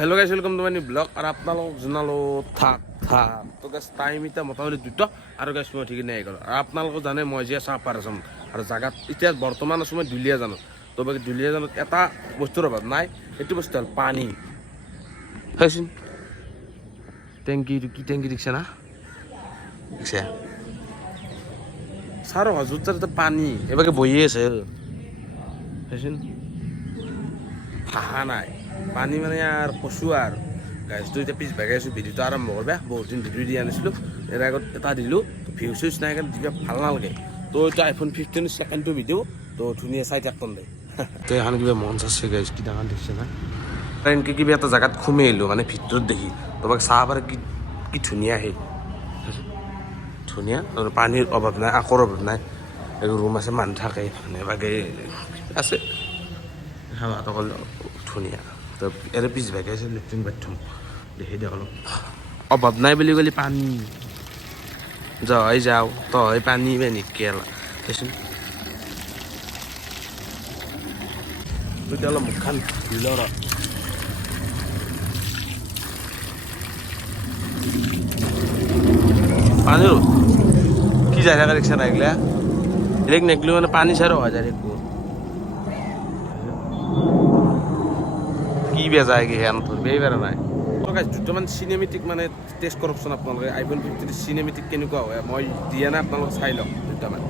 hello guys welcome to my new blog और आपनालोक जनालो था तो गाइस टाइम इटा मोटामुटी 2টা আৰু गाइस মই ঠিক নাই গল আৰু आपनालोक জানে মই যে চাহ পাৰছম আৰু জাগাত এতিয়া বৰ্তমান আছো মই দুলিয়া জানো তো বাকি দুলিয়া জানো এটা বস্তুৰ অভাৱ নাই এটো বস্তু হল পানী হাইছিন ট্যাঙ্কি কি ট্যাঙ্কি দেখছ না দেখছ সারা হজুরতে পানি এবারে বইয়ে আছে হাইছিন হাহা নাই পানী মানে আর কচু আর গাইজ তো এতিয়া পিছ ভাগে আছো ভিডিঅ'টো আৰম্ভ কৰবা বহুত দিন ভিডিঅ' দি আনিছিলোঁ ইয়াৰ আগত এটা দিলোঁ ভিউ চিউজ নাই কাৰণে দিবা ভাল নালাগে তো এতিয়া আইফোন 15 সেকেন্ডটো ভিডিঅ' তো ধুনীয়া চাই থাকতন দে তো এখন কিবা মঞ্চ আছে গাইজ কি ডাঙৰ দেখছে না এনেকৈ কিবা এটা জেগাত সোমাই আহিলোঁ মানে ভিতৰত দেখি তোমাক চাহ পাৰে কি ধুনীয়া আহে ধুনীয়া আৰু পানীৰ অভাৱ নাই আকৰ অভাৱ নাই ৰুম আছে মানুহ থাকে মানে বাগে আছে হাৱাত অকল ধুনীয়া তো এৰ পিছ ভাগে আছে লেট্ৰিন বাথৰুম দেখি দে অলপ অভাৱ নাই বুলি ক'লে পানী যাই যাওঁ তই পানী বেনি কেলা দেচোন অলপ মুখখন ধুই ল পানী কি যায় থাকে দেখছা না এগুলা এলেক নেকলি মানে পানী ছাড়া হওয়া যায় একটু কি বেজায় কি হেন তোর বেই বেড়া নাই তো গাইজ দুটামান চিনেমেটিক মানে টেষ্ট কৰকচোন আপোনালোকে আইফোন 15 চিনেমেটিক কেনেকুৱা হয় মই দিয়া নাই আপোনালোকে চাই লওক দুটামান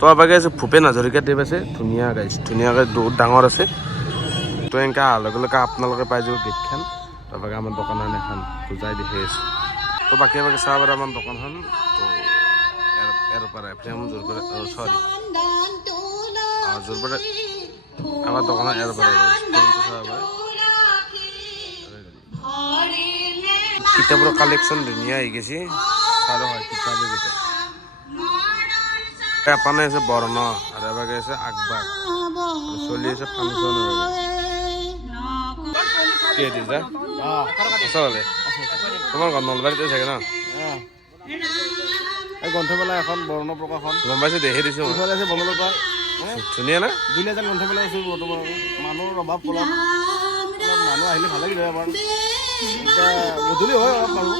তো আবাগে আছে ভূপেন হাজৰিকা দেৱ আছে ধুনীয়া গাইছ ধুনীয়াকৈ ডাঙৰ আছে তো এনেকৈ অহাৰ লগে লগে আপোনালোকে পাই যাব গেটখন তো আবাগে আমাৰ দোকানখন এখন তো যাই দেখি আছোঁ তো বাকী আবাগে চাহ পাৰে আমাৰ দোকানখন তো এৰ পৰা প্ৰেম জোৰ পৰা সৰি জোৰ পৰা আমাৰ দোকানৰ এৰ পৰা কিতাপৰ কালেকশ্যন ধুনীয়া আহি গৈছে আৰু হয় কিতাপে কিতাপ এপানে আছে বৰ্ণ আৰ এবাৰে আছে আকবৰ চলি আছে ফাংশন কে দিছা আসলে তোমাৰ নলবাৰীতে থাকে না এই গ্ৰন্থমেলা এখন বৰ্ণ প্ৰকাশন গম পাইছে দেখি দিছো আছে বনলতা ধুনীয়া না ধুনীয়া যেন গ্ৰন্থমেলা আছে বৰ্তমান মানুহৰ অভাৱ পলাপ মানুহ আহিলে ভাল লাগিলে আমাৰ এতিয়া গধূলি হয় অলপ মানুহ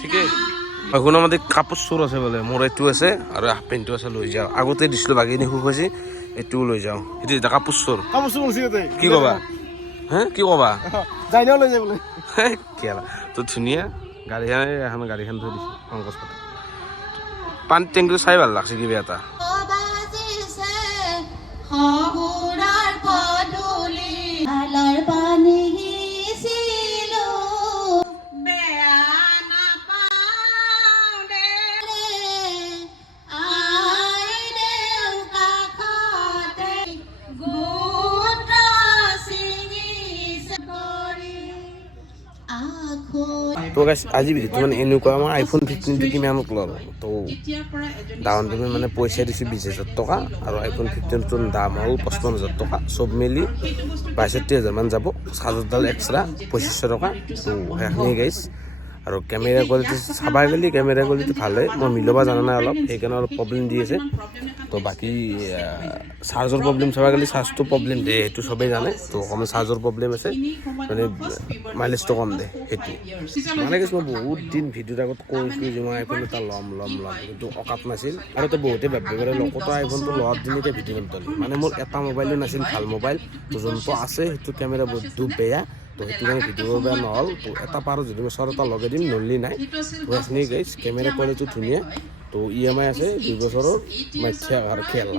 ঠিকেই শুনা মতে কাপোৰ চোৰ আছে বোলে মোৰ এইটো আছে আৰু হাফ পেণ্টটো আছে লৈ যাওঁ আগতে দিছিলোঁ বাকীখিনি সুখ হৈছে এইটোও লৈ যাওঁ সেইটো এটা কাপোৰ চোৰ কি ক'বা হে কি ক'বা লৈ যায় বোলে কেলা তো ধুনীয়া গাড়ীখন থৈ দিছে পংকজ পাতে পানী টেংকিটো চাই ভাল লাগছে কিবা এটা তো গাইছ আজি ভিডিঅ'টো মানে এনেকুৱা আমাৰ আইফোন 15টো কিমানত ল'ব তো ডাউন পে'মেণ্ট মানে পইচা দিছোঁ 20,000 টকা আৰু আইফোন 15টোৰ দাম হ'ল 55,000 টকা চব মিলি 62,000 মান যাব চাৰ্জাৰডাল এক্সট্ৰা 2,500 টকা তো সেইখিনি গাইছ আৰু কেমেৰা কোৱালিটি চাবা গ'লে কেমেৰা কোৱালিটি ভালে মই মিলাব জানা নাই অলপ সেইকাৰণে অলপ প্ৰব্লেম দি আছে তো বাকী চাৰ্জৰ প্ৰব্লেম চাবা গ'লে চাৰ্জটো প্ৰব্লেম দিয়ে সেইটো চবেই জানে তো অকণমান চাৰ্জৰ প্ৰব্লেম আছে মানে মাইলেজটো কম দিয়ে সেইটো মানে কি মই বহুত দিন ভিডিঅ'ৰ আগত কৈছিলোঁ যে মই আইফোন এটা ল'ম কিন্তু অকাত নাছিল আৰু তো বহুতে ভাবিব পাৰে লগতো আইফোনটো লোৱাৰ দিনতে ভিডিঅ' নতলি মানে মোৰ এটা মোবাইলো নাছিল ভাল মোবাইল তো যোনটো আছে সেইটো কেমেৰা বহুত বেয়া তো সেইটো কাৰণে ভিডিঅ' বেয়া নহ'ল তো এটা পাৰোঁ যদি মই এটা লগাই দিম নলি নাই তো এইখিনি গাইছ কেমেৰা কোৱালিটি ধুনীয়া তো EMI আছে 2 বছৰৰ মাথা আৰু খেলা